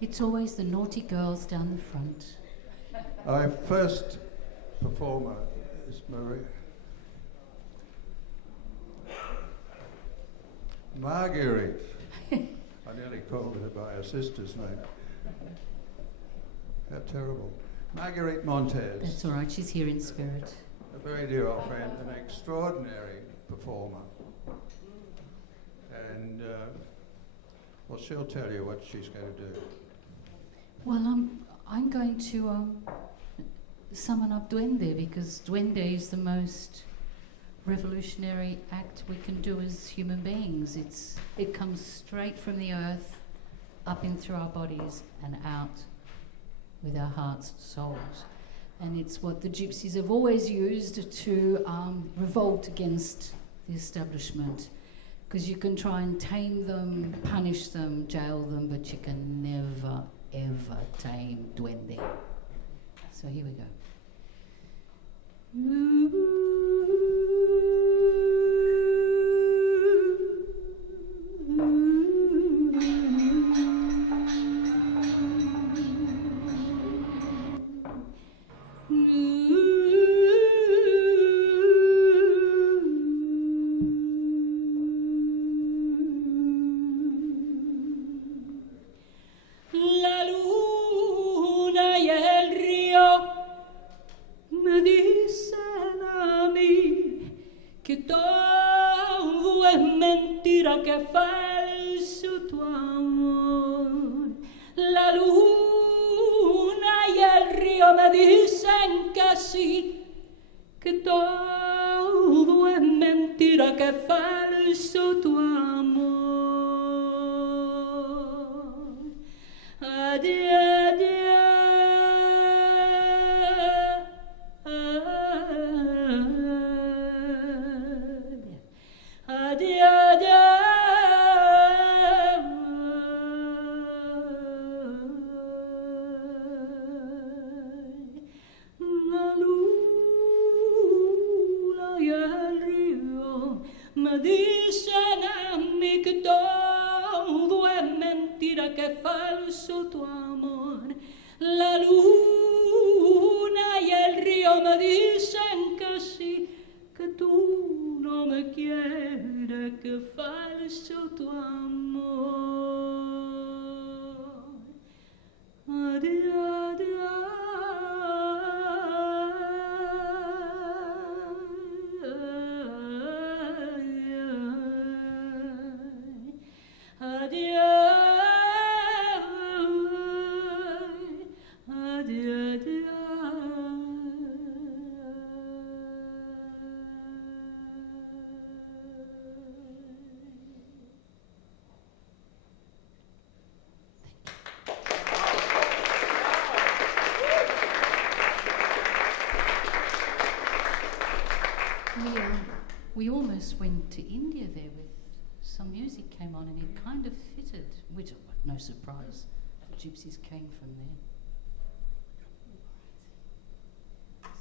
It's always the naughty girls down the front. Our first performer is Marguerite. I nearly called her by her sister's name. How terrible. Marguerite Montes. That's all right, she's here in spirit. A very dear old friend, an extraordinary performer. And, well, she'll tell you what she's going to do. Well, I'm going to summon up Duende, because Duende is the most revolutionary act we can do as human beings. It comes straight from the earth, up in through our bodies and out with our hearts and souls. And it's what the gypsies have always used to revolt against the establishment. Because you can try and tame them, punish them, jail them, but you can never, ever tame Duende. So here we go. We almost went to India there with some music came on and it kind of fitted, which, no surprise, the gypsies came from there.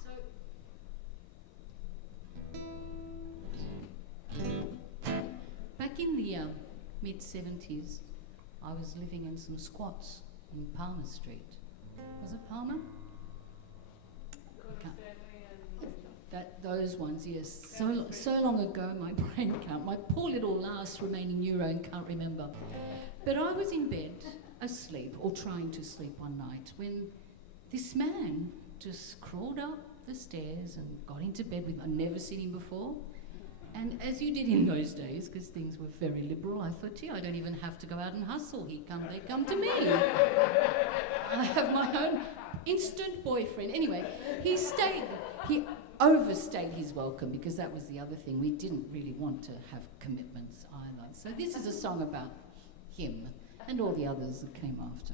So, back in the mid-70s, I was living in some squats in Palmer Street. Was it Palmer? Those ones, yes. So long ago, my brain can't. My poor little last remaining neurone can't remember. But I was in bed, asleep, or trying to sleep one night, when this man just crawled up the stairs and got into bed with me. I'd never seen him before. And as you did in those days, because things were very liberal, I thought, gee, I don't even have to go out and hustle. They come to me. I have my own instant boyfriend. Anyway, he overstayed his welcome, because that was the other thing. We didn't really want to have commitments either. So this is a song about him and all the others that came after.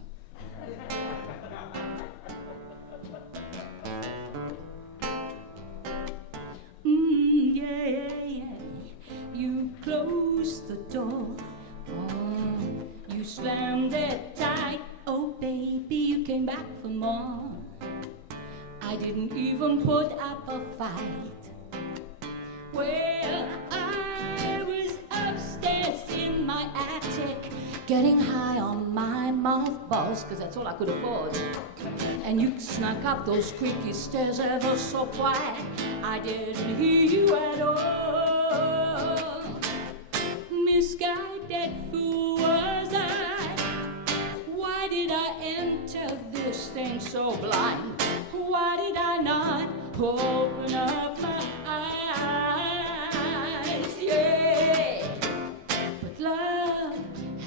Yeah. You closed the door. Oh, you slammed it tight. Oh, baby, you came back for more. I didn't even put up a fight. Well, I was upstairs in my attic, getting high on my mothballs, because that's all I could afford. And you snuck up those creaky stairs ever so quiet. I didn't hear you at all. Misguided fool was I. Why did I enter this thing so blind? Why did I not open up my eyes? Yeah, but love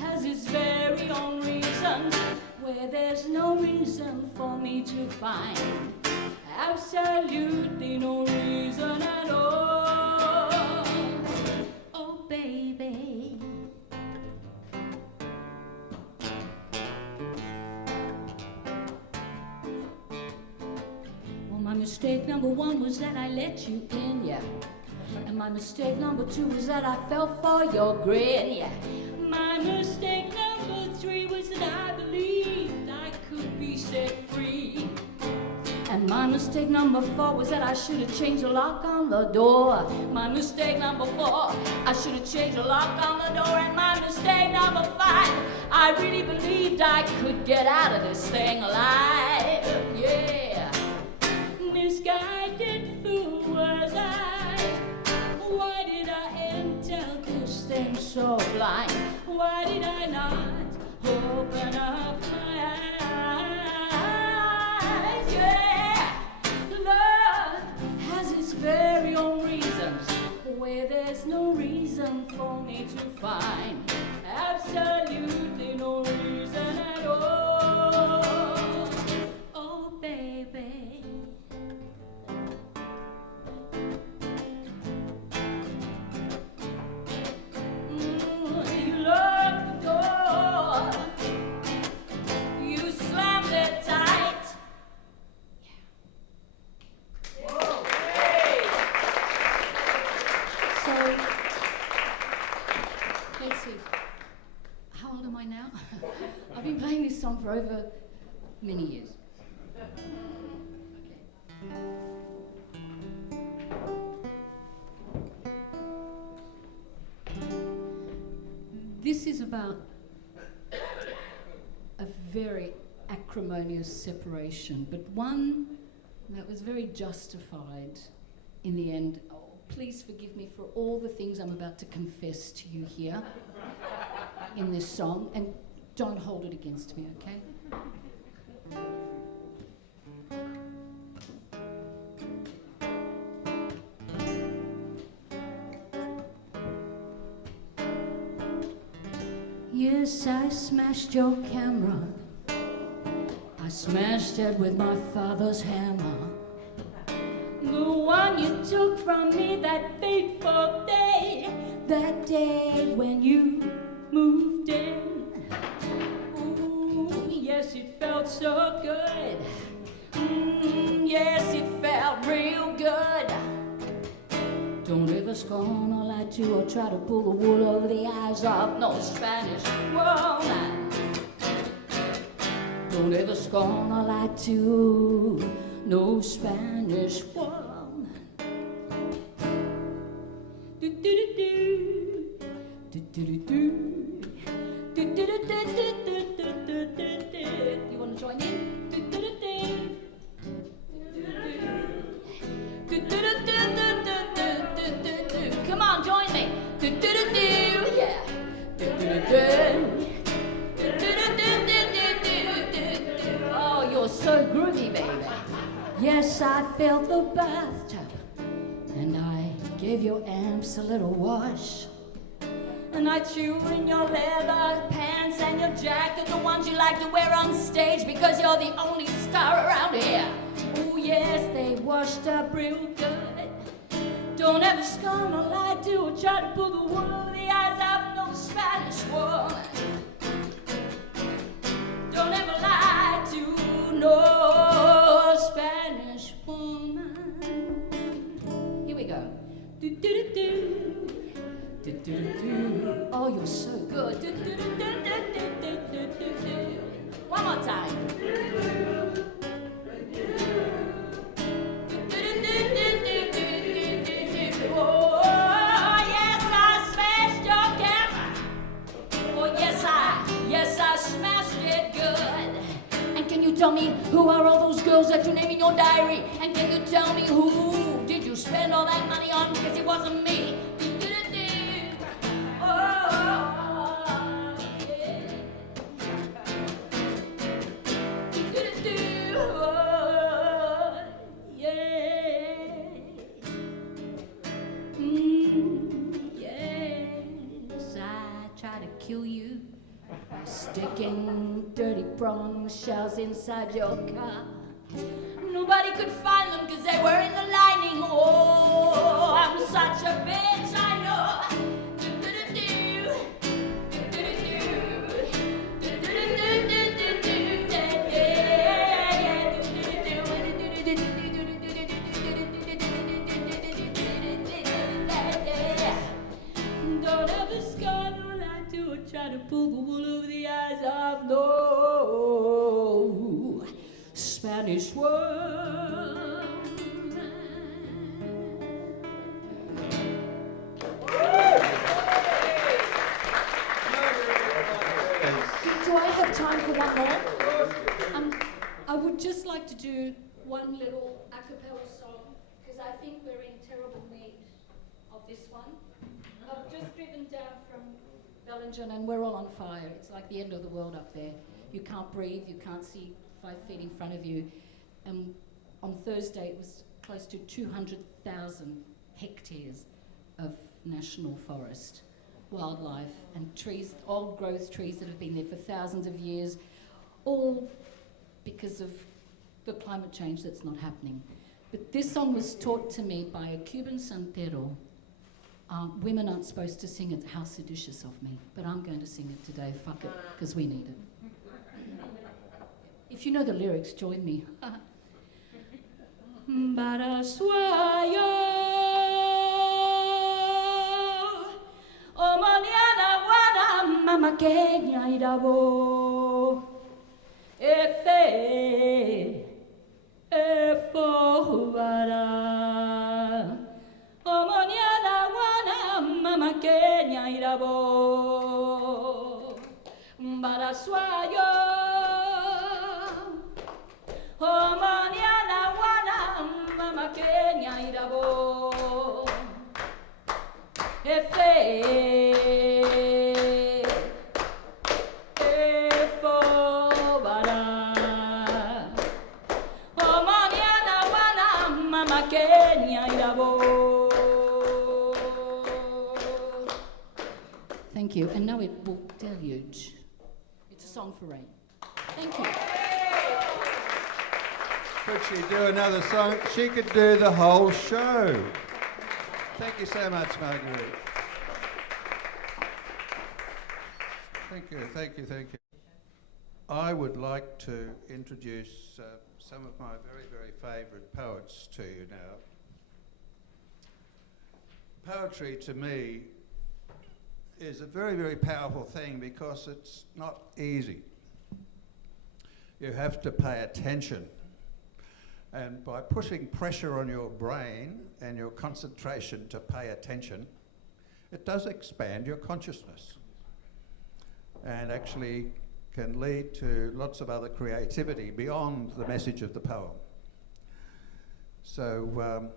has its very own reasons where there's no reason for me to find. Absolutely no reason at all. Oh, baby. Well, my mistake number one was that I let you in, yeah. And my mistake number two was that I fell for your grin, yeah. My mistake number three was that I believed I could be set free. And my mistake number four was that I should have changed the lock on the door. My mistake number four, I should have changed the lock on the door. And my mistake number five, I really believed I could get out of this thing alive. Yeah, misguided fool was I. Why did I enter this thing so blind? Why did I not open up my eyes? Yeah, love has its very own reasons where there's no reason for me to find. Absolutely no reason at all. Oh, baby. You locked the door. You slammed it tight. Yeah. Whoa. Hey. So, let's see. How old am I now? I've been playing this song for over many years. This is about a very acrimonious separation, but one that was very justified in the end. Oh, please forgive me for all the things I'm about to confess to you here in this song, and don't hold it against me, okay? Yes, I smashed your camera. I smashed it with my father's hammer. The one you took from me that fateful day, that day when you moved in. Ooh, yes, it felt so good. Yes, it felt real good. Don't ever scorn or lie to or try to pull the wool over the eyes of no Spanish woman. Don't ever scorn or lie to no Spanish woman. Do do do do do do do do do do do do do do. You want to join in? Do do do do do do do do. Come on, join me. Do do do do, yeah. Do do do do. Do do do do do do do. Oh, you're so groovy, baby. Yes, I filled the bathtub, and I gave your amps a little wash. And I threw in your leather pants and your jacket, the ones you like to wear on stage because you're the only star around here. Oh yes, they washed up real good. Don't ever scorn or lie to or try to pull the wool over the eyes of no Spanish woman. Don't ever lie to no Spanish woman. Here we go. Do do do do. Do do do do. Oh, you're so good. Do do do do do do do do do. One more time. Yes, I smashed it tell me who are all those girls that you name in your diary? And can you tell me who did you spend all that money on? Because it wasn't me. Kill you, sticking dirty prong shells inside your car. Nobody could find them because they were in the lining. Oh, I'm such a bitch, I know. Don't ever scar no lie to try to pull the wool over the eyes of no Spanish word. Do I have time for one more? I would just like to do one little a cappella song because I think we're in terrible need of this one. I've just driven down from Bellingen and we're all on fire. It's like the end of the world up there. You can't breathe, you can't see 5 feet in front of you. And on Thursday it was close to 200,000 hectares of national forest, wildlife and trees, old growth trees that have been there for thousands of years, all because of the climate change that's not happening. But this song was taught to me by a Cuban santero. Women aren't supposed to sing it, how seditious of me, but I'm going to sing it today, fuck it, because we need it. If you know the lyrics, join me. Para suayo, o mañana guana, mama queña irabo, efe, efo bara, o mañana guana, mama queña irabo, para suayo, o mañana guana, mama queña irabo, efe. Thank you. And now it will deluge. It's a song for rain. Thank you. Could she do another song? She could do the whole show. Thank you so much, Marguerite. Thank you, thank you, thank you. I would like to introduce some of my very, very favourite poets to you now. Poetry, to me, is a very, very powerful thing because it's not easy. You have to pay attention. And by putting pressure on your brain and your concentration to pay attention, it does expand your consciousness and actually can lead to lots of other creativity beyond the message of the poem. So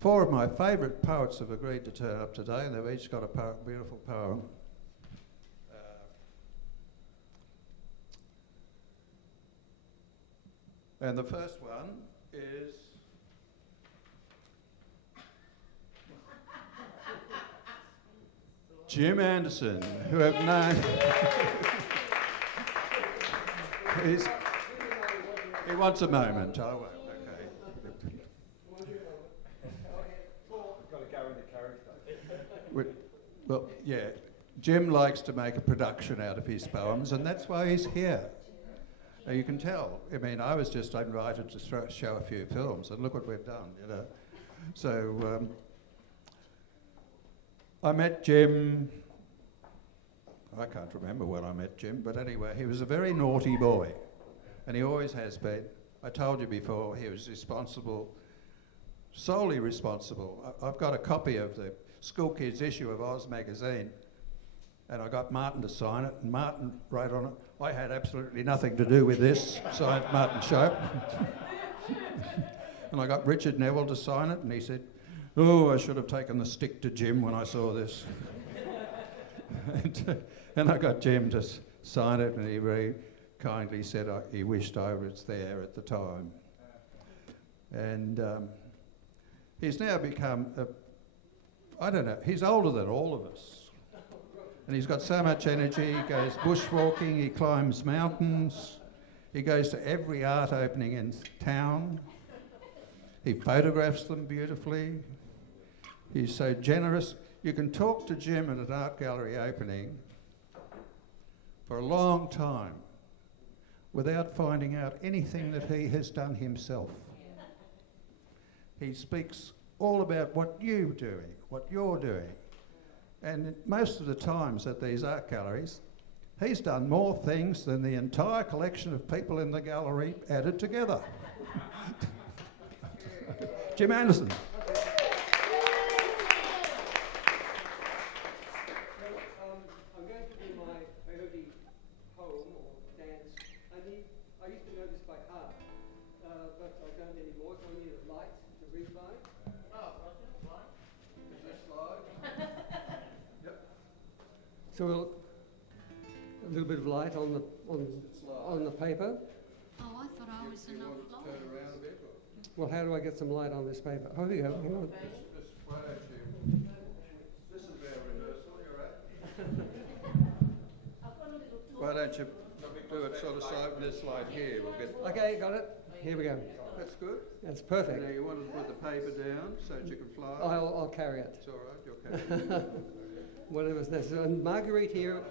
4 of my favourite poets have agreed to turn up today, and they've each got a beautiful poem. And the first one is Jim Anderson, who have known... He wants a moment. I won't. Well, yeah, Jim likes to make a production out of his poems, and that's why he's here. You can tell. I mean, I was just invited to show a few films, and look what we've done, you know. So I met Jim, I can't remember when I met Jim, but anyway, he was a very naughty boy, and he always has been. I told you before, he was responsible, solely responsible. I've got a copy of the School Kids issue of Oz magazine, And I got Martin to sign it, and Martin wrote on it. I had absolutely nothing to do with this, signed Martin Shope. And I got Richard Neville to sign it, and he said, "Oh, I should have taken the stick to Jim when I saw this." and I got Jim to sign it, and he very kindly said he wished I was there at the time. And he's now become, I don't know, he's older than all of us. And he's got so much energy. He goes bushwalking, he climbs mountains, he goes to every art opening in town. He photographs them beautifully. He's so generous. You can talk to Jim at an art gallery opening for a long time without finding out anything that he has done himself. He speaks all about what you're doing. And most of the times at these art galleries, he's done more things than the entire collection of people in the gallery added together. Jim Anderson. I'm going to do my peyote poem or dance. I used to know this by heart, but I don't anymore, so I need a light to read by. Oh, right. Is this slide? Yep. So a little bit of light on the paper. Oh, I thought I was enough light. Turn around a bit. Well, how do I get some light on this paper? Oh, here we go. Hang on. Just why don't you? This is our rehearsal, you're right. Why don't you do it sort of side this slide here? We'll get. Okay, got it. Here we go. That's good. That's perfect. Now you want to put the paper down so that you can fly. I'll carry it. It's all right. You'll carry it. Whatever's necessary. And Marguerite here.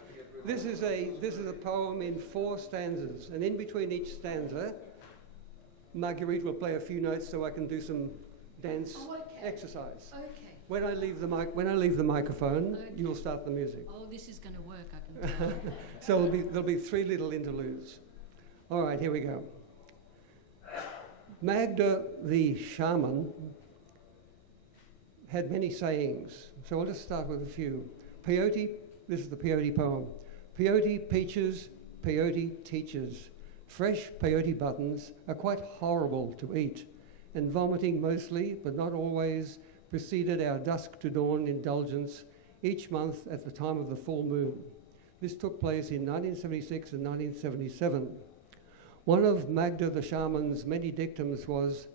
This is a poem in 4 stanzas, and in between each stanza, Marguerite will play a few notes so I can do some dance exercise. Okay. When I leave the microphone, you'll start the music. Oh, this is going to work, I can tell. So there'll be 3 little interludes. All right, here we go. Magda the shaman had many sayings, so I'll just start with a few. Peyote, this is the peyote poem. Peyote peaches, peyote teachers. Fresh peyote buttons are quite horrible to eat, and vomiting mostly, but not always, preceded our dusk to dawn indulgence each month at the time of the full moon. This took place in 1976 and 1977. One of Magda the shaman's many dictums was,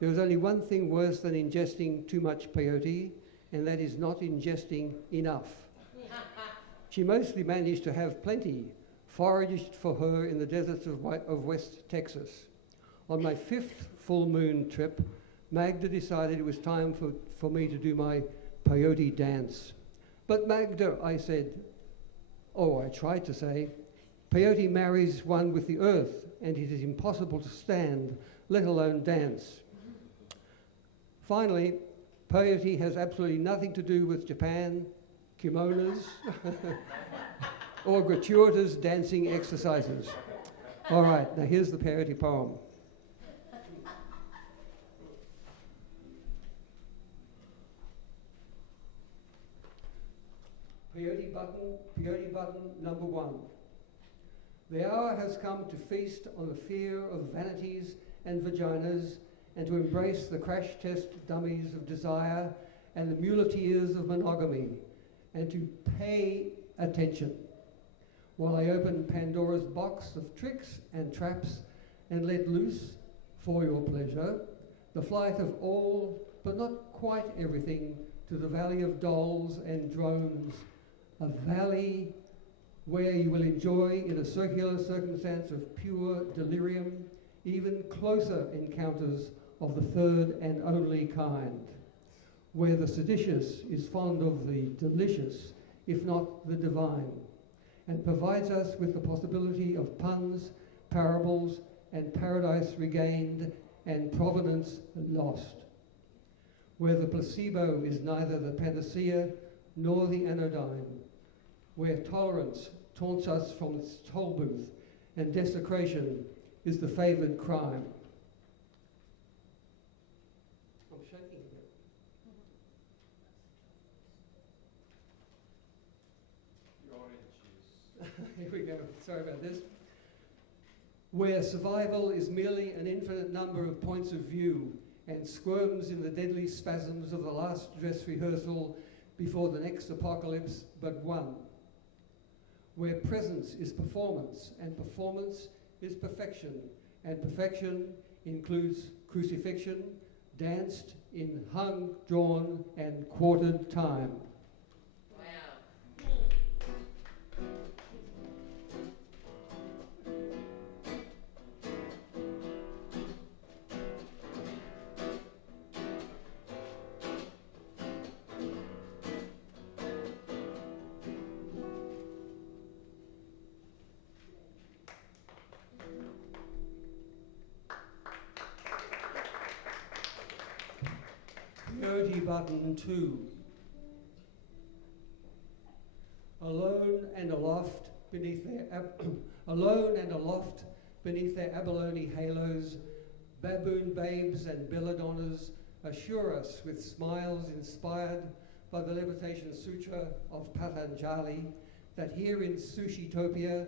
there is only one thing worse than ingesting too much peyote, and that is not ingesting enough. She mostly managed to have plenty, foraged for her in the deserts of West Texas. On my 5th full moon trip, Magda decided it was time for me to do my peyote dance. But Magda, I tried to say, peyote marries one with the earth, and it is impossible to stand, let alone dance. Finally, peyote has absolutely nothing to do with Japan, kimonos, or gratuitous dancing exercises. All right, now here's the peyote poem. Peyote button number 1. The hour has come to feast on the fear of vanities and vaginas, and to embrace the crash test dummies of desire and the muleteers of monogamy, and to pay attention while I open Pandora's box of tricks and traps and let loose, for your pleasure, the flight of all, but not quite everything, to the valley of dolls and drones, a valley where you will enjoy, in a circular circumstance of pure delirium, even closer encounters of the third and only kind, where the seditious is fond of the delicious, if not the divine, and provides us with the possibility of puns, parables, and paradise regained and provenance lost, where the placebo is neither the panacea nor the anodyne, where tolerance taunts us from its toll booth and desecration is the favoured crime. I'm shaking a bit. Here we go, sorry about this. Where survival is merely an infinite number of points of view and squirms in the deadly spasms of the last dress rehearsal before the next apocalypse but one. Where presence is performance and performance is perfection, and perfection includes crucifixion, danced in hung, drawn, and quartered time. Button 2. Alone and aloft beneath their abalone halos, baboon babes and belladonnas assure us with smiles inspired by the levitation sutra of Patanjali that here in Sushitopia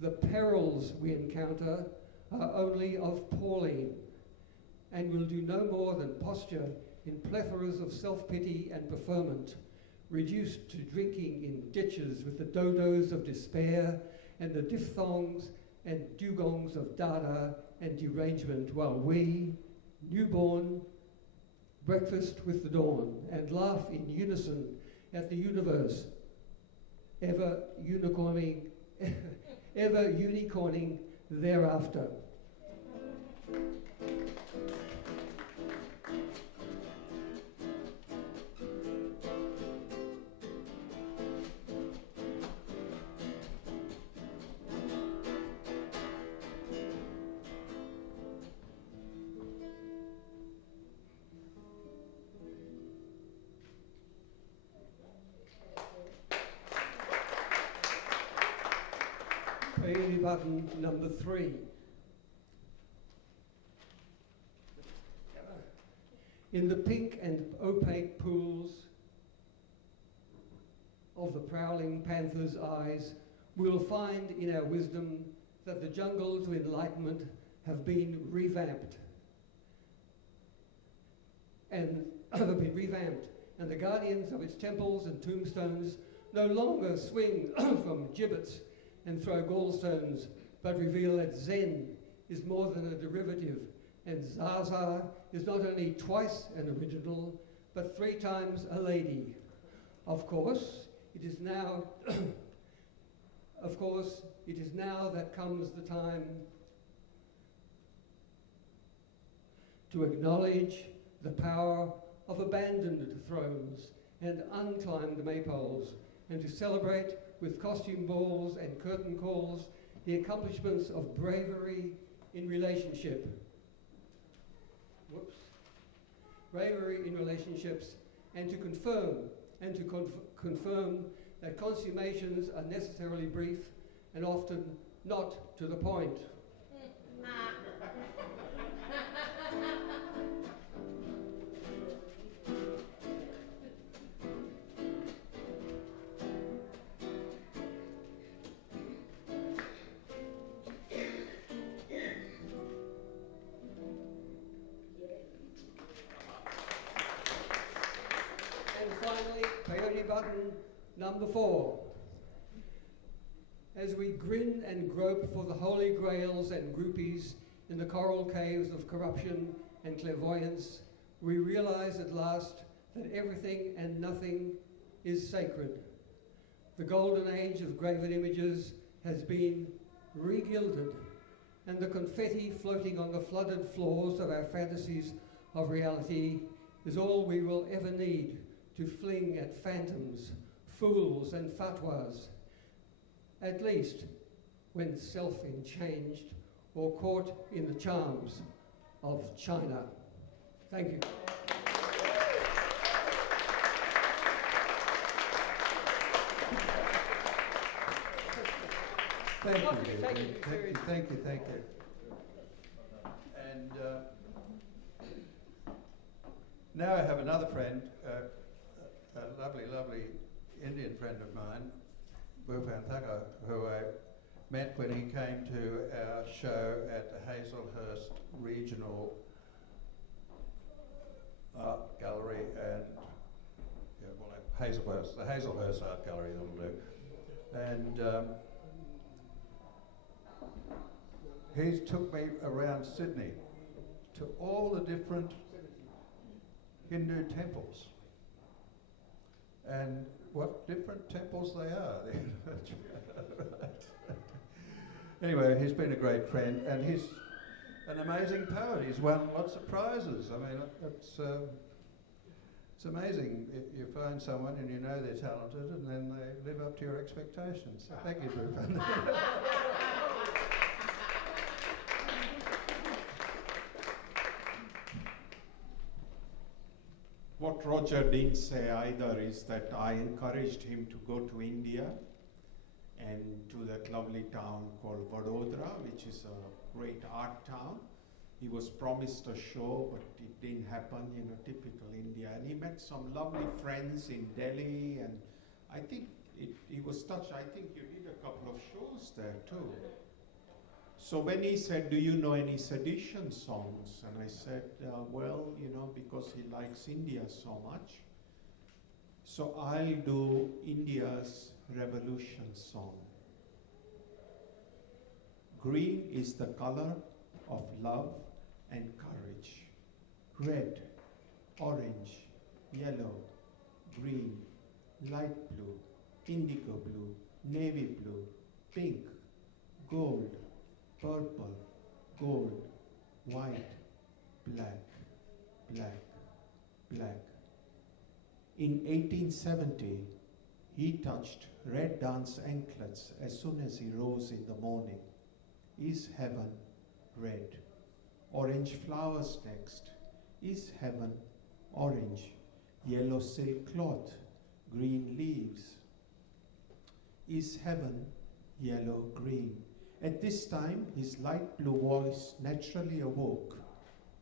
the perils we encounter are only of Pauline and will do no more than posture in plethoras of self-pity and preferment, reduced to drinking in ditches with the dodos of despair and the diphthongs and dugongs of dada and derangement, while we, newborn, breakfast with the dawn and laugh in unison at the universe, ever unicorning thereafter. Button number 3. In the pink and opaque pools of the prowling panther's eyes, we will find in our wisdom that the jungles of enlightenment have been revamped and the guardians of its temples and tombstones no longer swing from gibbets and throw gallstones, but reveal that Zen is more than a derivative, and Zaza is not only twice an original, but 3 times a lady. Of course, it is now that comes the time to acknowledge the power of abandoned thrones and unclimbed maypoles, and to celebrate with costume balls and curtain calls the accomplishments of bravery in relationship. Bravery in relationships, and to confirm that consummations are necessarily brief and often not to the point. Button number 4. As we grin and grope for the holy grails and groupies in the coral caves of corruption and clairvoyance, we realize at last that everything and nothing is sacred. The golden age of graven images has been re-gilded, and the confetti floating on the flooded floors of our fantasies of reality is all we will ever need to fling at phantoms, fools and fatwas, at least when self-enchanged or caught in the charms of China. Thank you. Thank you. And now I have another friend, a lovely Indian friend of mine, Bhupen Thakker, who I met when he came to our show at the Hazelhurst Regional Art Gallery and Hazelhurst, the Hazelhurst Art Gallery, that'll do. And he took me around Sydney to all the different Hindu temples and what different temples they are. Anyway, he's been a great friend and he's an amazing poet. He's won lots of prizes. I mean, it's amazing. You find someone and you know they're talented and then they live up to your expectations. So thank you, Bhupen. What Roger didn't say either is that I encouraged him to go to India and to that lovely town called Vadodara, which is a great art town. He was promised a show, but it didn't happen, you know, typical India. And he met some lovely friends in Delhi, and I think he was touched. I think you did a couple of shows there too. So when he said, do you know any Sedition songs? And I said, well, you know, because he likes India so much. So I'll do India's revolution song. Green is the color of love and courage. Red, orange, yellow, green, light blue, indigo blue, navy blue, pink, gold, purple, gold, white, black, black, black. In 1870, he touched red dance anklets as soon as he rose in the morning. Is heaven red? Orange flowers next. Is heaven orange? Yellow silk cloth, green leaves. Is heaven yellow, green? At this time, his light blue voice naturally awoke,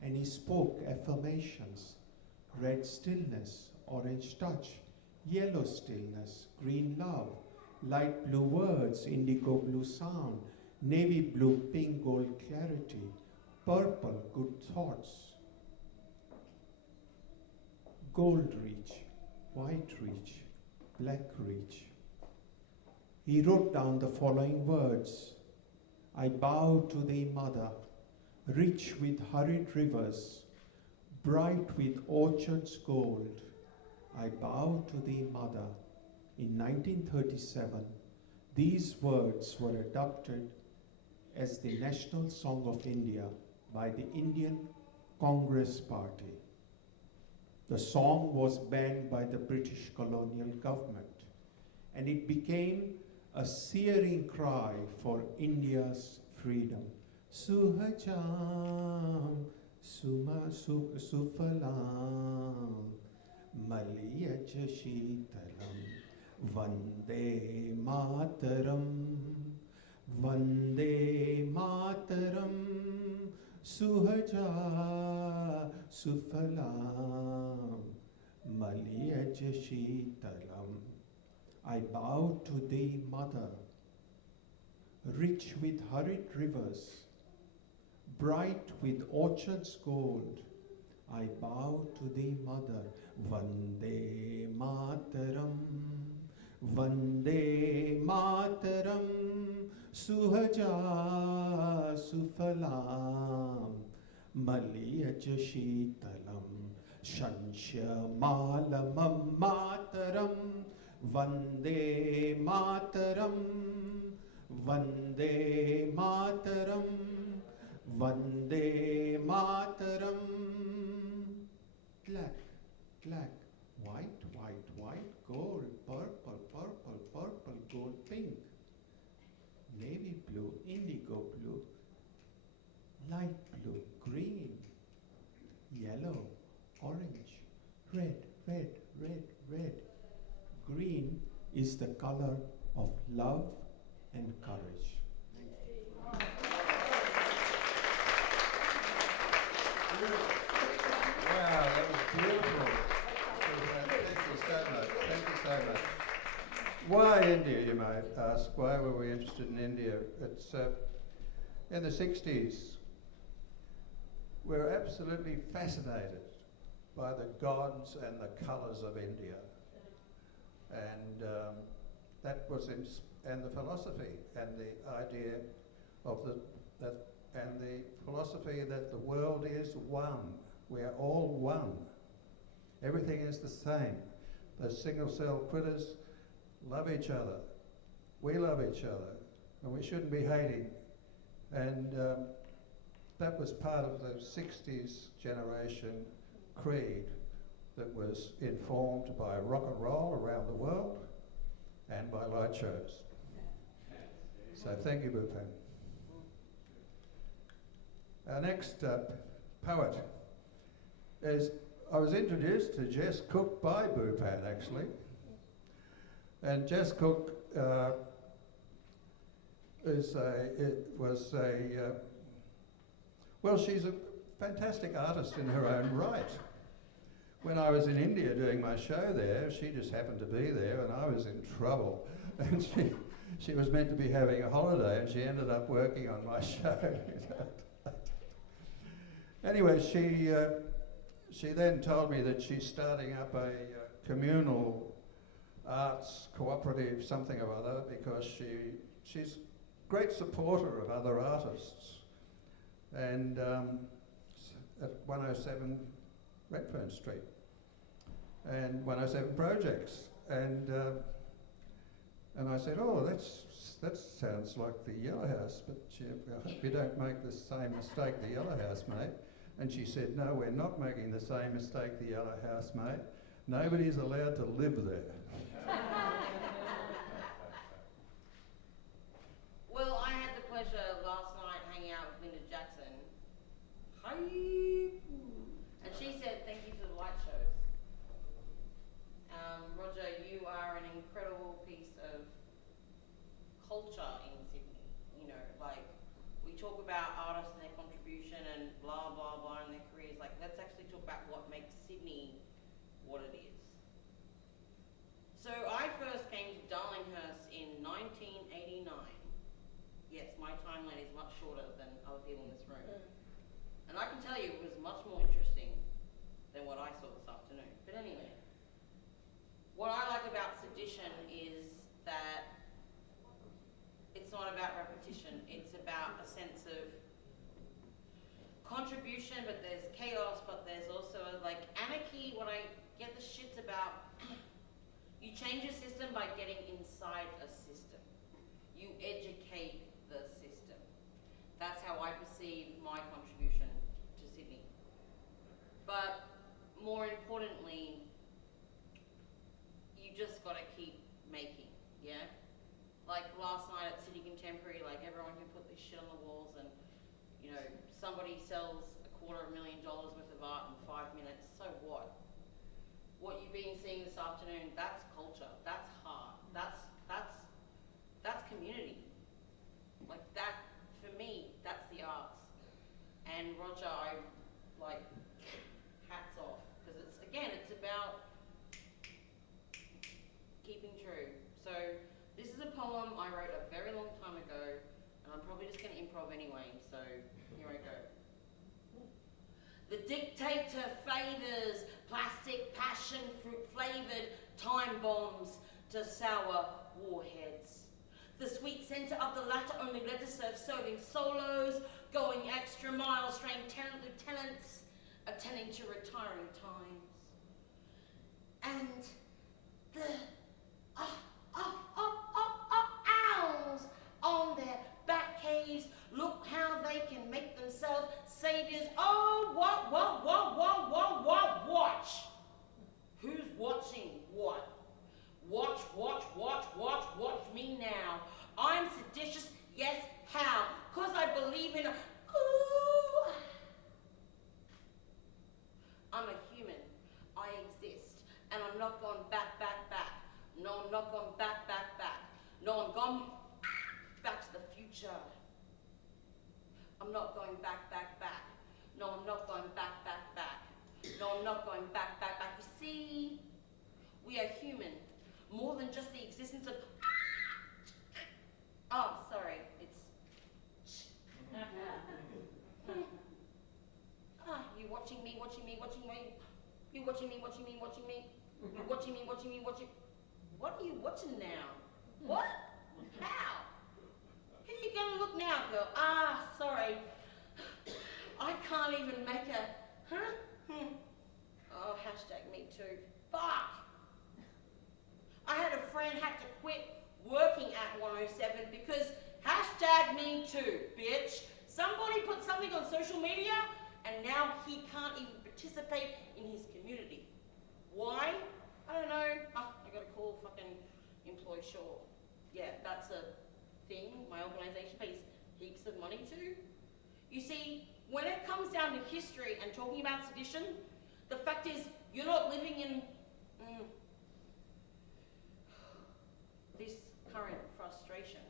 and he spoke affirmations. Red stillness, orange touch, yellow stillness, green love, light blue words, indigo blue sound, navy blue, pink, gold clarity, purple, good thoughts, gold reach, white reach, black reach. He wrote down the following words. I bow to thee, mother, rich with hurried rivers, bright with orchards gold. I bow to thee, mother. In 1937, these words were adopted as the national song of India by the Indian Congress Party. The song was banned by the British colonial government, and it became a searing cry for India's freedom. Suhajam, sufalam, maliyaj shitalam, vande mataram, vande mataram, suhaja sufalam, maliyaj shitalam. I bow to thee, mother, rich with hurried rivers, bright with orchards gold. I bow to thee, mother, vande mataram, vande mataram, suhaja sufalam, maliyaj shitalam, shansha malamam mataram, Vande Mataram, Vande Mataram, Vande Mataram. Black, black, white, white, white, gold, purple, purple, purple, gold, pink, navy blue, indigo blue, light blue, green, yellow, orange, red, red, red, red. Green is the color of love and courage. Wow, that was beautiful. Thank you so much. Thank you so much. Why India, you might ask? Why were we interested in India? It's in the 60s, we were absolutely fascinated by the gods and the colours of India. And that was and the philosophy and the idea of and the philosophy that the world is one. We are all one. Everything is the same. Those single cell critters love each other. We love each other, and we shouldn't be hating. And that was part of the 60s generation creed that was informed by rock and roll around the world and by light shows. So thank you, Bhupen. Our next poet is, I was introduced to Jess Cook by Bhupen, actually. And Jess Cook she's a fantastic artist in her own right. When I was in India doing my show there, she just happened to be there and I was in trouble. And she was meant to be having a holiday and she ended up working on my show. Anyway, she then told me that she's starting up a communal arts cooperative something or other because she's a great supporter of other artists. And at 107 Redfern Street and 107 Projects. And I said, oh, that sounds like the Yellow House, but I hope you don't make the same mistake the Yellow House made. And she said, no, we're not making the same mistake the Yellow House made. Nobody's allowed to live there. Well, I had the pleasure last night hanging out with Linda Jackson. Hi. And she said, thank you for the light shows. Roger, you are an incredible piece of culture in Sydney. You know, like, we talk about artists and their contribution and blah, blah, blah in their careers. Like, let's actually talk about what makes Sydney what it is. So I first came to Darlinghurst in 1989. Yes, my timeline is much shorter than other people in this room. And I can tell you it was much more interesting than what I saw this afternoon. But anyway, what I like about Sedition is that it's not about repetition. It's about a sense of contribution, but there's chaos, but there's also like anarchy. What I get the shits about, you change a system by getting inside a system. You educate the system. That's how I perceive my contribution to Sydney. But more importantly, you just gotta keep making, yeah? Like last night at City Contemporary, like everyone can put this shit on the walls and, you know, somebody sells $250,000 worth of art in 5 minutes, so what? What you've been seeing this afternoon, that's culture, that's heart, that's community. Like that, for me, that's the arts. And Roger, I like, hats off, because it's, again, it's about keeping true. So this is a poem I wrote a very long time ago, and I'm probably just gonna improv anyway, so here I go. The dictator favors plastic passion fruit flavored time bombs to sour warheads. The sweet center of the latter only led to serve serving solos, going extra miles, trained tenant lieutenants, attending to retiring times. And the owls on their back caves, look how they can make themselves saviors. Oh, watch. Who's watching what? Watch me now. I'm seditious, yes, how? 'Cause I believe in ooh. I'm a human, I exist, and I'm not going back. No, I'm not going back. No, I'm going back to the future. I'm not going back. No, I'm not going back. No, I'm not going back. You see, we are human, more than just the existence of watching me, watching me, watching. What are you watching now? What? How? Who are you gonna look now, girl? Ah, sorry. I can't even make a, Oh, hashtag me too. Fuck! I had a friend had to quit working at 107 because hashtag me too, bitch. Somebody put something on social media and now he can't even participate in his community. Why? I don't know. Oh, I gotta call fucking employee Shaw. Yeah, that's a thing my organisation pays heaps of money to. You see, when it comes down to history and talking about sedition, the fact is you're not living in this current frustration.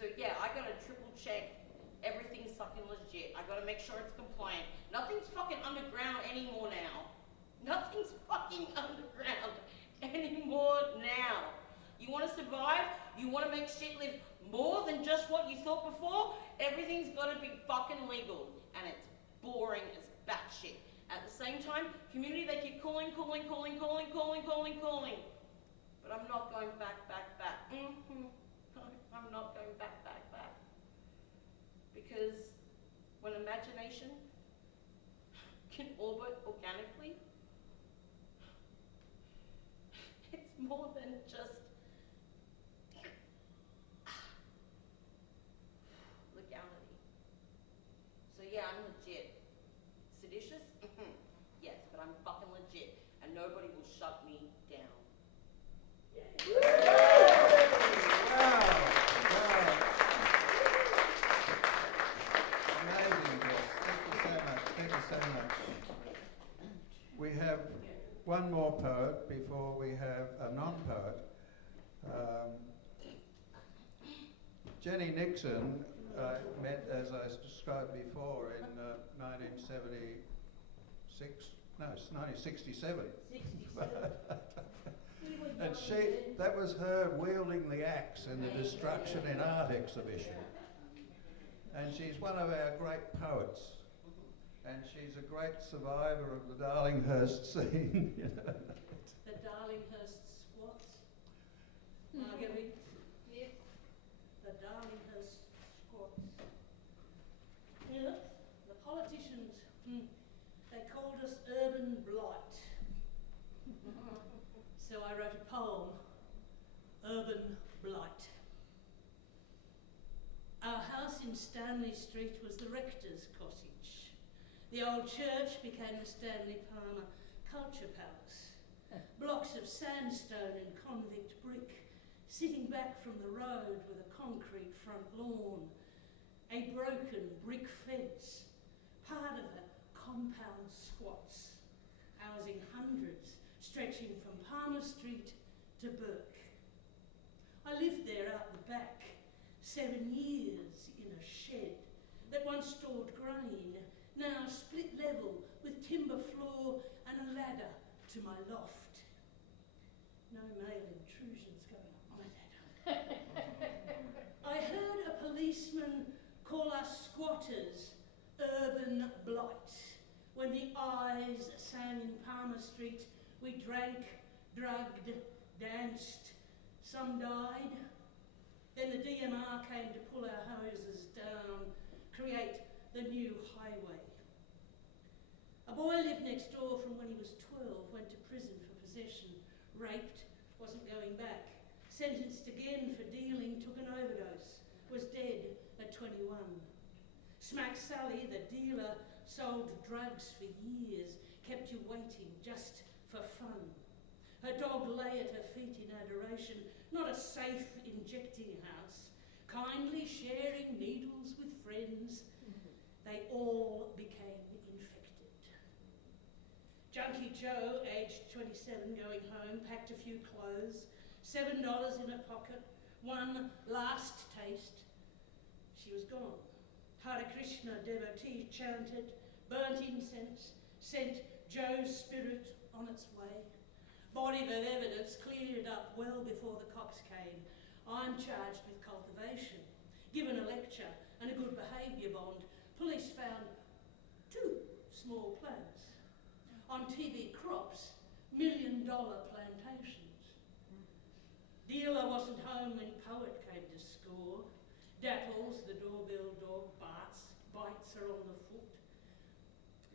So yeah, I gotta triple check everything's fucking legit. I gotta make sure it's compliant. Nothing's fucking underground anymore now. Nothing's fucking underground anymore now. You wanna survive? You wanna make shit live more than just what you thought before? Everything's gotta be fucking legal. And it's boring as batshit. At the same time, community, they keep calling. But I'm not going back. I'm not going back. Because when imagination can orbit organically, it's more than just legality. So yeah, I'm legit. Seditious? Yes, but I'm fucking legit, and nobody will shut me down. Amazing, Jess. Thank you so much. We have one more poet before we have a non-poet. Jenni Nixon met, as I described before, in 1976. No, it's 1967. 67. And that was her wielding the axe in the Destruction in Art exhibition. And she's one of our great poets. And she's a great survivor of the Darlinghurst scene. The Darlinghurst squats. Marguerite. Yes. The Darlinghurst squats. Yeah, the politicians, they called us urban blight. So I wrote a poem, Urban Blight. Our house in Stanley Street was the rector's cottage. The old church became the Stanley Palmer Culture Palace. Blocks of sandstone and convict brick, sitting back from the road with a concrete front lawn. A broken brick fence, part of a compound squats, housing hundreds, stretching from Palmer Street to Burke. I lived there out the back, 7 years in a shed that once stored grain, now split level with timber floor and a ladder to my loft. No male intrusions going up my ladder. I heard a policeman call us squatters urban blight when the eyes sang in Palmer Street. We drank, drugged, danced, some died. Then the DMR came to pull our houses down, create the new highway. A boy lived next door from when he was 12, went to prison for possession, raped, wasn't going back, sentenced again for dealing, took an overdose, was dead at 21. Smack Sally, the dealer, sold drugs for years, kept you waiting just for fun. Her dog lay at her feet in adoration, not a safe injecting house, kindly sharing needles with friends. They all became infected. Junkie Joe, aged 27, going home, packed a few clothes, $7 in her pocket, one last taste. She was gone. Hare Krishna devotees chanted, burnt incense, sent Joe's spirit on its way. Body of evidence cleared up well before the cops came. I'm charged with cultivation. Given a lecture and a good behaviour bond, police found 2 small plants. On TV crops, million-dollar plantations. Dealer wasn't home when Poet came to score. Dapples, the doorbell dog, bites her on the foot.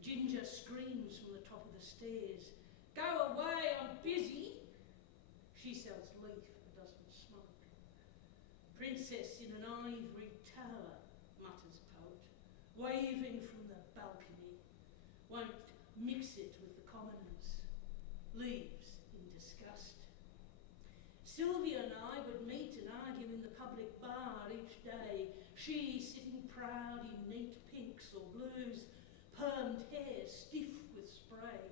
Ginger screams from the top of the stairs, "Go away, I'm busy." She sells leaf but doesn't smoke. Princess in an ivory tower, mutters Poet, waving from the balcony. Won't mix it with the commoners. Leaves in disgust. Sylvia and I would meet and argue in the public bar each day, she sitting proud in neat pinks or blues, permed hair stiff with spray,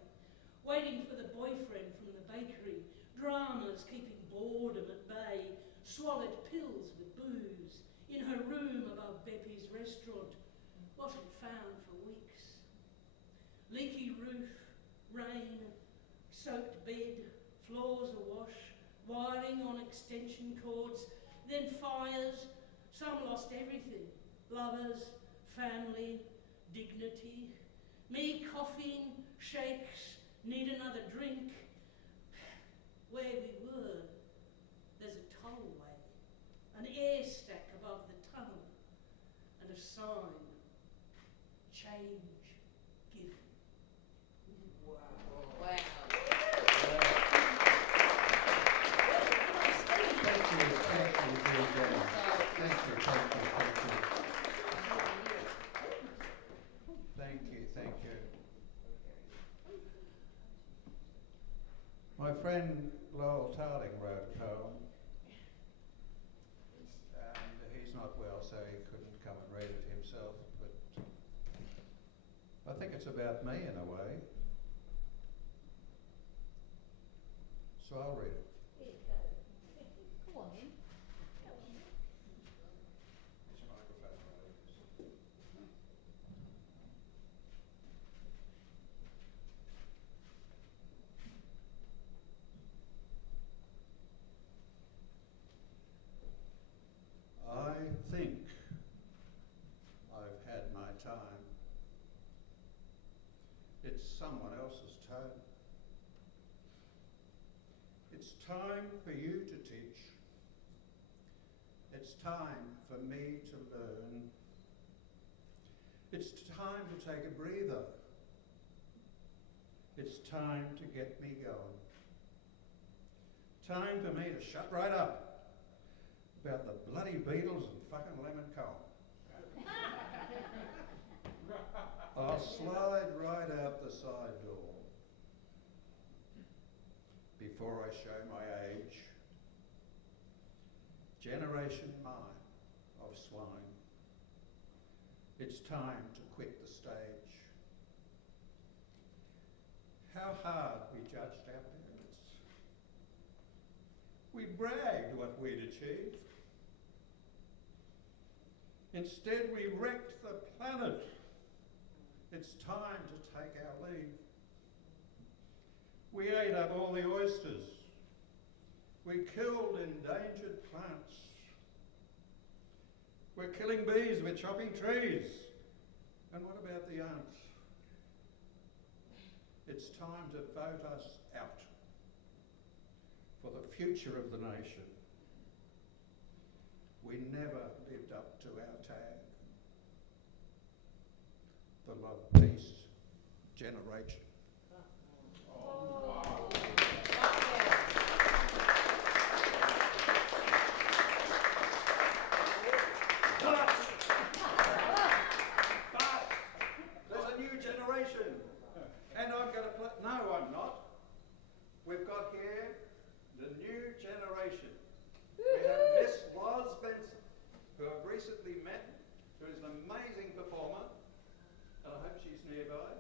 waiting for the boyfriend from the bakery, dramas keeping boredom at bay, swallowed pills with booze, in her room above Beppy's restaurant, wasn't found for weeks. Leaky roof, rain, soaked bed, floors awash, wiring on extension cords, then fires. Some lost everything, lovers, family, dignity. Me coughing, shakes, need another drink. Where we were, there's a tollway, an air stack above the tunnel, and a sign, change given. Wow. Thank you. My friend Lowell Tarling wrote a poem, and he's not well, so he couldn't come and read it himself, but I think it's about me in a way, so I'll read it. Go on. I think I've had my time. It's someone else's turn. It's time for you to teach. It's time for me to learn. It's time to take a breather. It's time to get me going. Time for me to shut right up about the bloody Beatles and fucking lemon cone. I'll slide right out the side door before I show my age. Generation mine of swine. It's time to quit the stage. How hard we judged our parents. We bragged what we'd achieved. Instead, we wrecked the planet. It's time to take our leave. We ate up all the oysters. We killed endangered plants. We're killing bees, we're chopping trees. And what about the ants? It's time to vote us out for the future of the nation. We never lived up to our tag. The love, peace, generation. Wow. But there's a new generation, and I'm going to play. No, I'm not. We've got here the new generation. We have Miss Lozz Benson, who I've recently met, who is an amazing performer, and I hope she's nearby.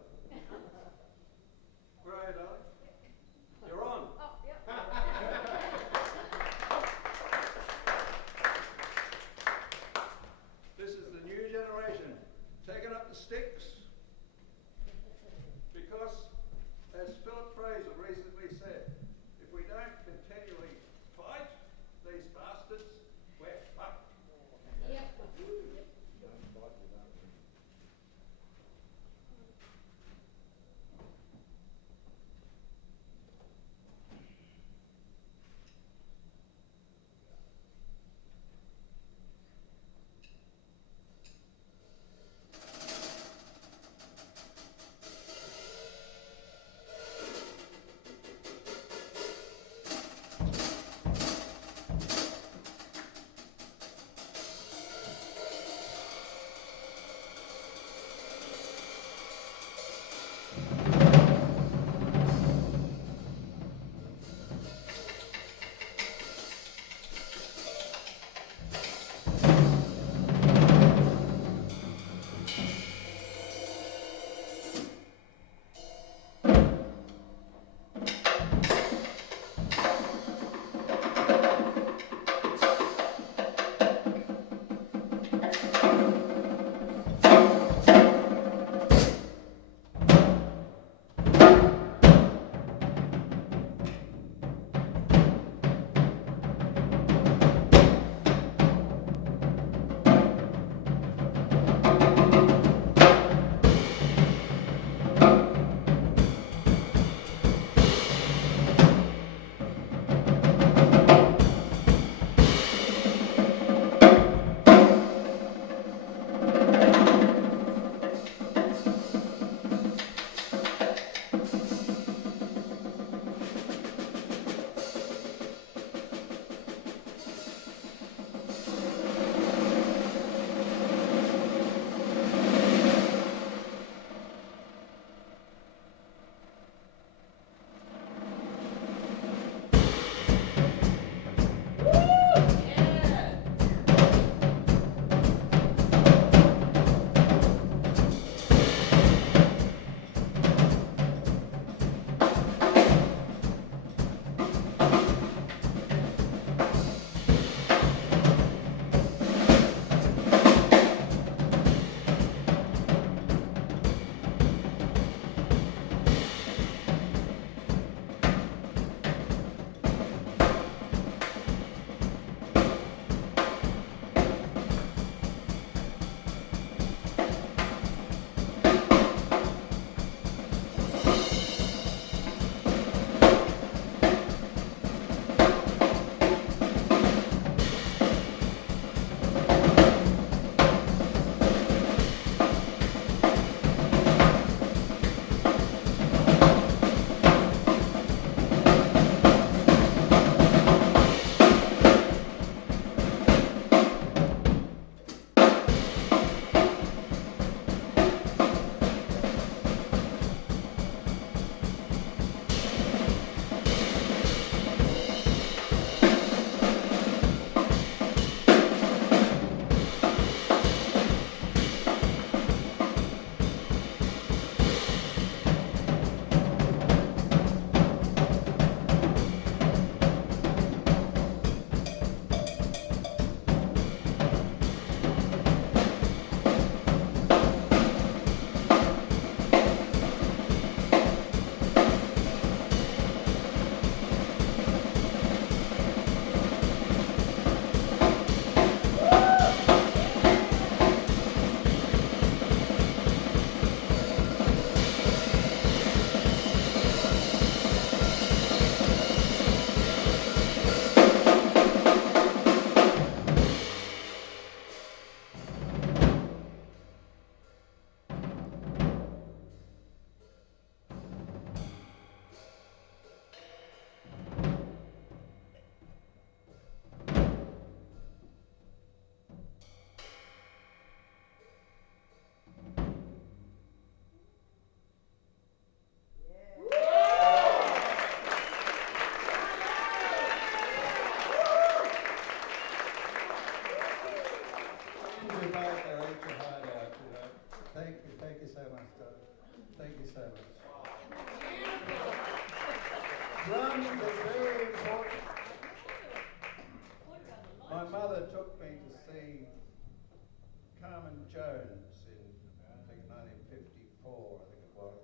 Jones in, I think, 1954, I think it was.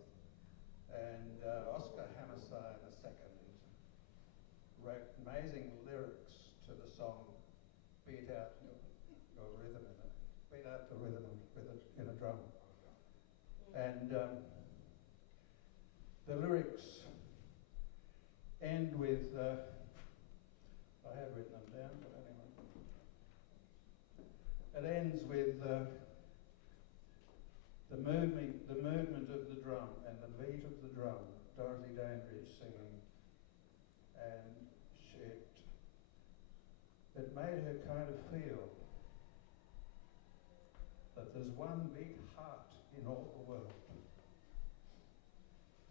And Oscar Hammerstein II wrote amazing lyrics to the song Beat Out Your Rhythm in it. Beat out the rhythm in a drum. And the lyrics end with, I have written them down, but anyway. It ends with the movement of the drum and the beat of the drum, Dorothy Dandridge singing, and it made her kind of feel that there's one big heart in all the world.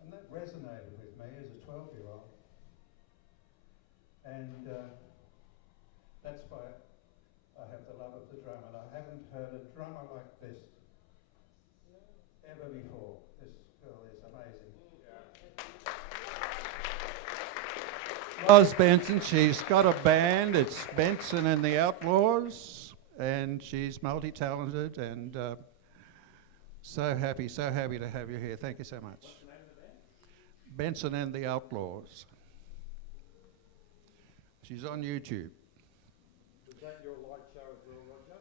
And that resonated with me as a 12-year-old. And that's why I have the love of the drum. And I haven't heard a drummer like this ever before. This girl is amazing. Lozz Benson, she's got a band. It's Benson and the Outlaws. And she's multi-talented and so happy to have you here. Thank you so much. What's the name of the band? Benson and the Outlaws. She's on YouTube. Was that your light show as well, Roger?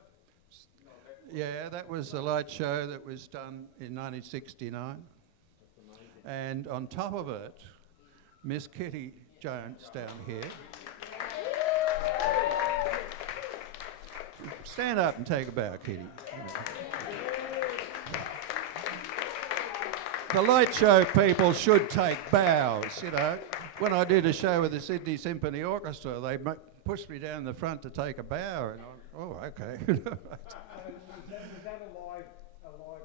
Yeah, that was a light show that was done in 1969. That's amazing. And on top of it, Miss Kitty Jones down here. Stand up and take a bow, Kitty. The light show people should take bows, you know. When I did a show with the Sydney Symphony Orchestra, they pushed me down the front to take a bow, and I, oh, okay. Was that a live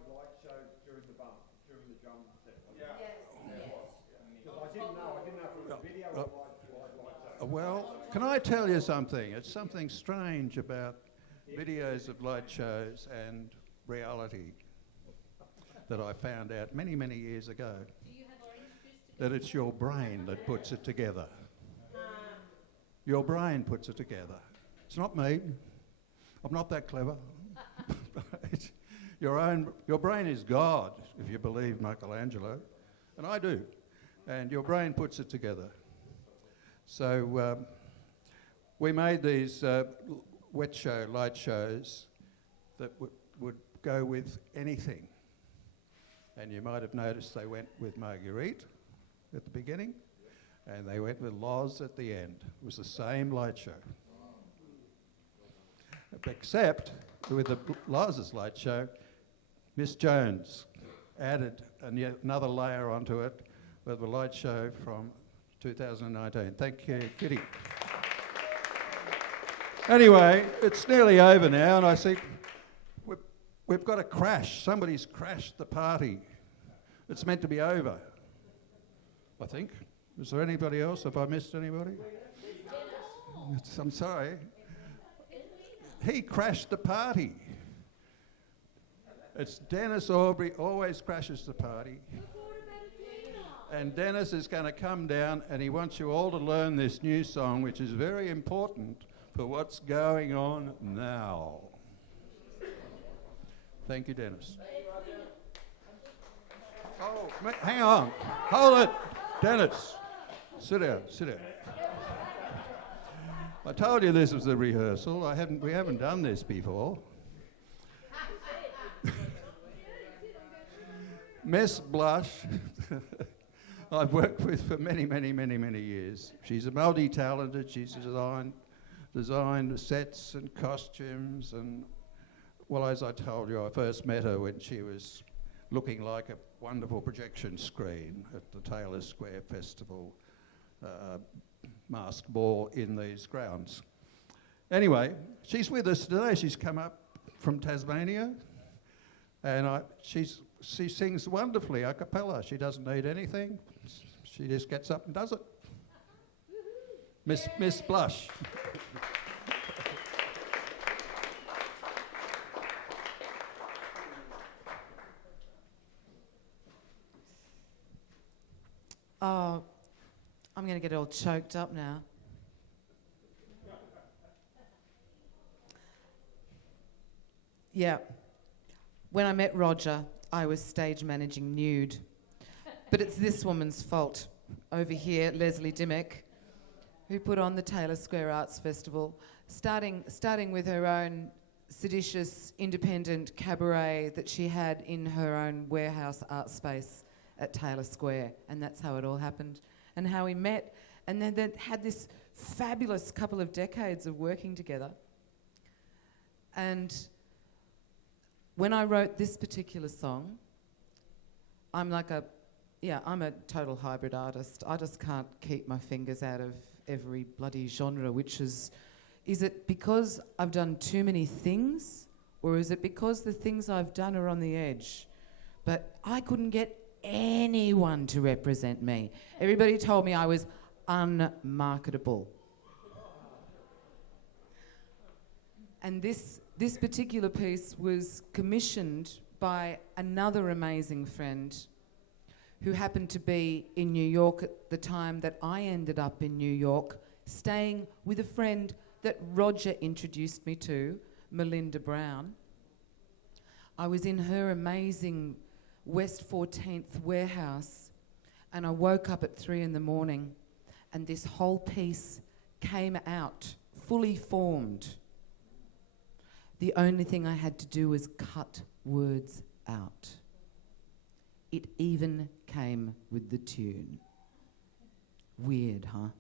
light show during the drum set? Yes. Because I didn't know if it was video or live show. Well, can I tell you something? It's something strange about videos of light shows and reality that I found out many, many years ago. That it's your brain that puts it together. Your brain puts it together. It's not me. I'm not that clever. Your brain is God, if you believe Michelangelo, and I do. And your brain puts it together. So we made these light shows that would go with anything. And you might have noticed they went with Marguerite at the beginning, and they went with Lozz at the end. It was the same light show. Except with the Lozz's light show, Miss Jones added another layer onto it with the light show from 2019. Thank you, Kitty. Anyway, it's nearly over now, and I see we've got a crash. Somebody's crashed the party. It's meant to be over, I think. Is there anybody else? Have I missed anybody? I'm sorry. He crashed the party. It's Dennis Aubrey, always crashes the party. And Dennis is going to come down and he wants you all to learn this new song, which is very important for what's going on now. Thank you, Dennis. Oh, hang on. Hold it. Dennis, sit down. I told you this was a rehearsal. We haven't done this before. Miss Blush, I've worked with for many, many, many, many years. She's a multi-talented. She's designed sets and costumes. And, well, as I told you, I first met her when she was looking like a wonderful projection screen at the Taylor Square Festival masked ball in these grounds. Anyway, she's with us today. She's come up from Tasmania, and she sings wonderfully a cappella. She doesn't need anything. She just gets up and does it. Miss Blush. Oh, I'm going to get all choked up now. Yeah. When I met Roger, I was stage managing nude. But it's this woman's fault. Over here, Leslie Dimmock, who put on the Taylor Square Arts Festival, starting with her own seditious, independent cabaret that she had in her own warehouse art space at Taylor Square. And that's how it all happened. And how we met. And then they had this fabulous couple of decades of working together. And when I wrote this particular song, I'm a total hybrid artist. I just can't keep my fingers out of every bloody genre, which is it because I've done too many things, or is it because the things I've done are on the edge? But I couldn't get anyone to represent me. Everybody told me I was unmarketable. And this particular piece was commissioned by another amazing friend who happened to be in New York at the time that I ended up in New York, staying with a friend that Roger introduced me to, Melinda Brown. I was in her amazing West 14th warehouse, and I woke up at 3 a.m, and this whole piece came out, fully formed. The only thing I had to do was cut words out. It even came with the tune. Weird, huh?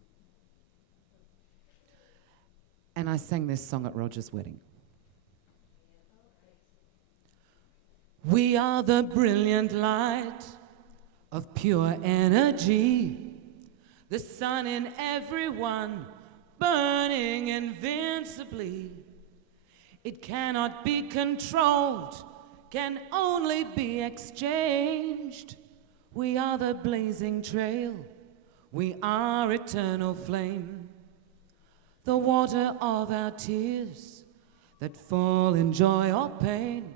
And I sang this song at Roger's wedding. We are the brilliant light of pure energy, the sun in everyone, burning invincibly. It cannot be controlled, can only be exchanged. We are the blazing trail, we are eternal flame. The water of our tears that fall in joy or pain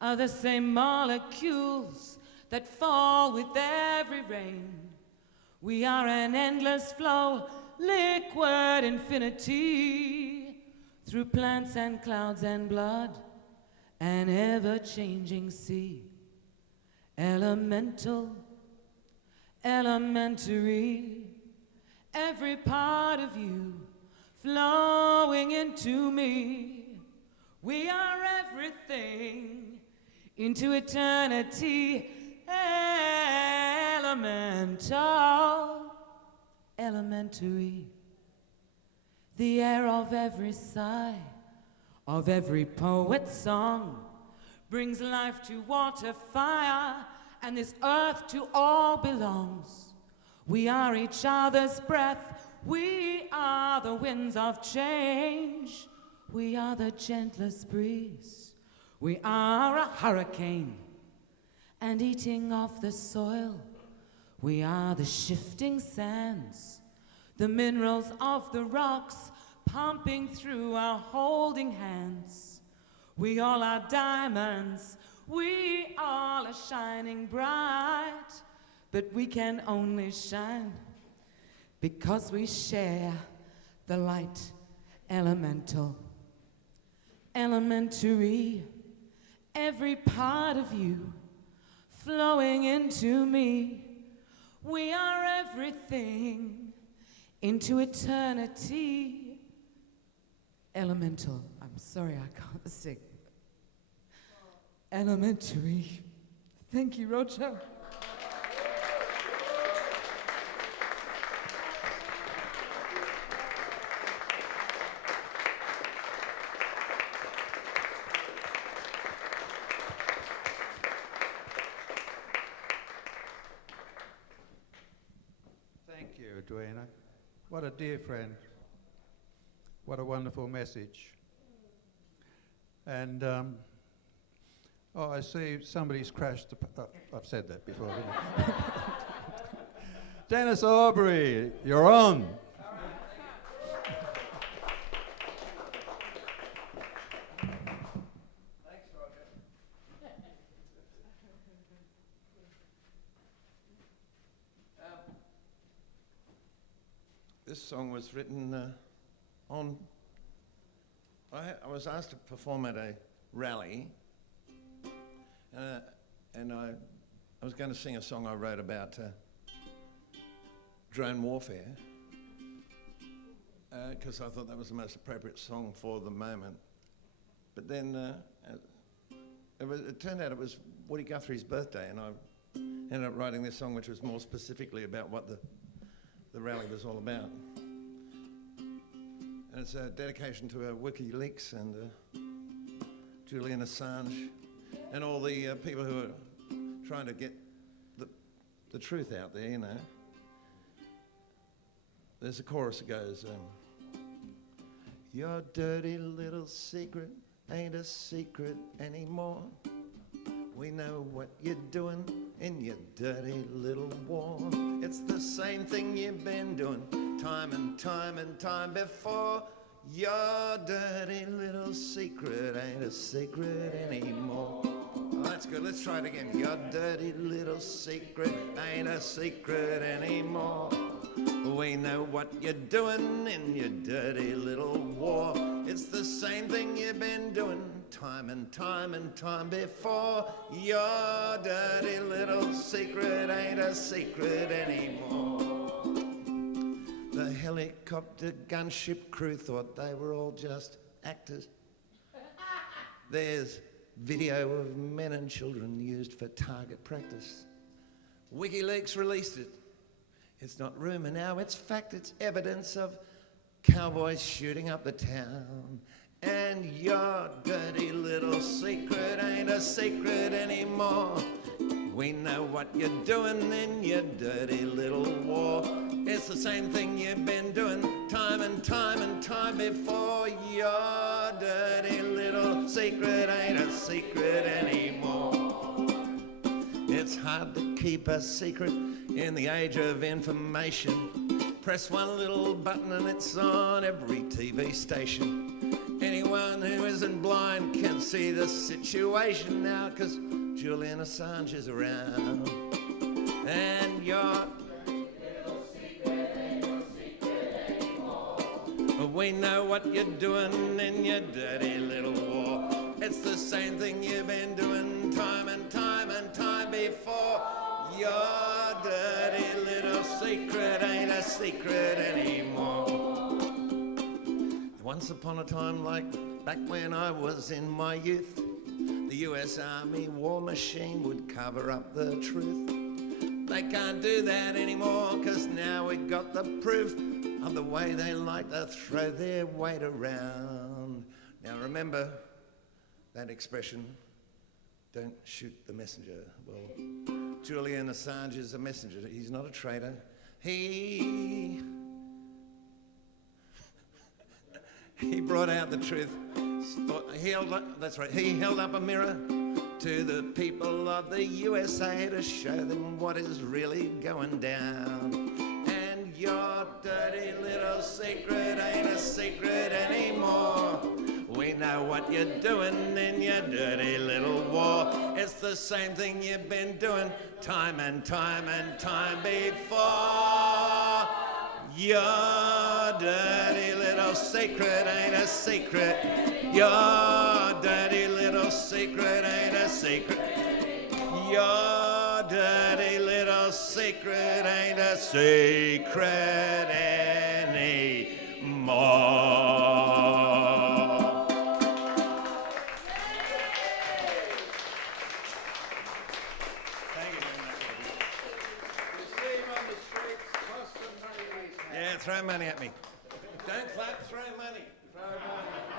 are the same molecules that fall with every rain. We are an endless flow, liquid infinity, through plants and clouds and blood, an ever-changing sea. Elemental, elementary, every part of you flowing into me. We are everything into eternity. Elemental, elementary, the air of every sigh, of every poet's song, brings life to water, fire, and this earth to all belongs. We are each other's breath, we are the winds of change, we are the gentlest breeze, we are a hurricane, and eating off the soil, we are the shifting sands, the minerals of the rocks pumping through our holding hands. We all are diamonds, we all are shining bright, but we can only shine because we share the light. Elemental, elementary, every part of you flowing into me. We are everything into eternity. Elemental, I'm sorry I can't sing. Elementary. Thank you, Roger. Thank you, Edwina. What a dear friend. What a wonderful message. And, I see somebody's crashed. I've said that before, didn't I? Dennis Aubrey, you're on. Thanks, Roger. This song was written I was asked to perform at a rally And I was going to sing a song I wrote about drone warfare, because I thought that was the most appropriate song for the moment. But then it turned out it was Woody Guthrie's birthday, and I ended up writing this song, which was more specifically about what the rally was all about. And it's a dedication to WikiLeaks and Julian Assange and all the people who are trying to get the truth out there, you know. There's a chorus that goes, your dirty little secret ain't a secret anymore. We know what you're doing in your dirty little war. It's the same thing you've been doing time and time and time before. Your dirty little secret ain't a secret anymore. Oh, that's good. Let's try it again. Your dirty little secret ain't a secret anymore. We know what you're doing in your dirty little war. It's the same thing you've been doing time and time and time before. Your dirty little secret ain't a secret anymore. The helicopter gunship crew thought they were all just actors. There's video of men and children used for target practice. WikiLeaks released it. It's not rumour now, it's fact, it's evidence of cowboys shooting up the town. And your dirty little secret ain't a secret anymore. We know what you're doing in your dirty little war. It's the same thing you've been doing time and time and time before. Your dirty little secret ain't a secret anymore. It's hard to keep a secret in the age of information. Press one little button and it's on every TV station. Anyone who isn't blind can see the situation now, 'cause Julian Assange is around. And your little secret ain't no secret anymore. We know what you're doing in your dirty little war. It's the same thing you've been doing time and time and time before. Your dirty little secret ain't a secret anymore. Once upon a time, like back when I was in my youth, the US Army war machine would cover up the truth. They can't do that anymore, 'cause now we've got the proof of the way they like to throw their weight around. Now remember that expression, don't shoot the messenger. Well, Julian Assange is a messenger. He's not a traitor. He brought out the truth. He held up a mirror to the people of the USA to show them what is really going down. And your dirty little secret ain't a secret anymore. We know what you're doing in your dirty little war. It's the same thing you've been doing time and time and time before. Your dirty little secret ain't a secret. Your dirty little secret ain't a secret. Your dirty little secret ain't a secret anymore. Throw money at me. Don't clap, throw money. Throw money.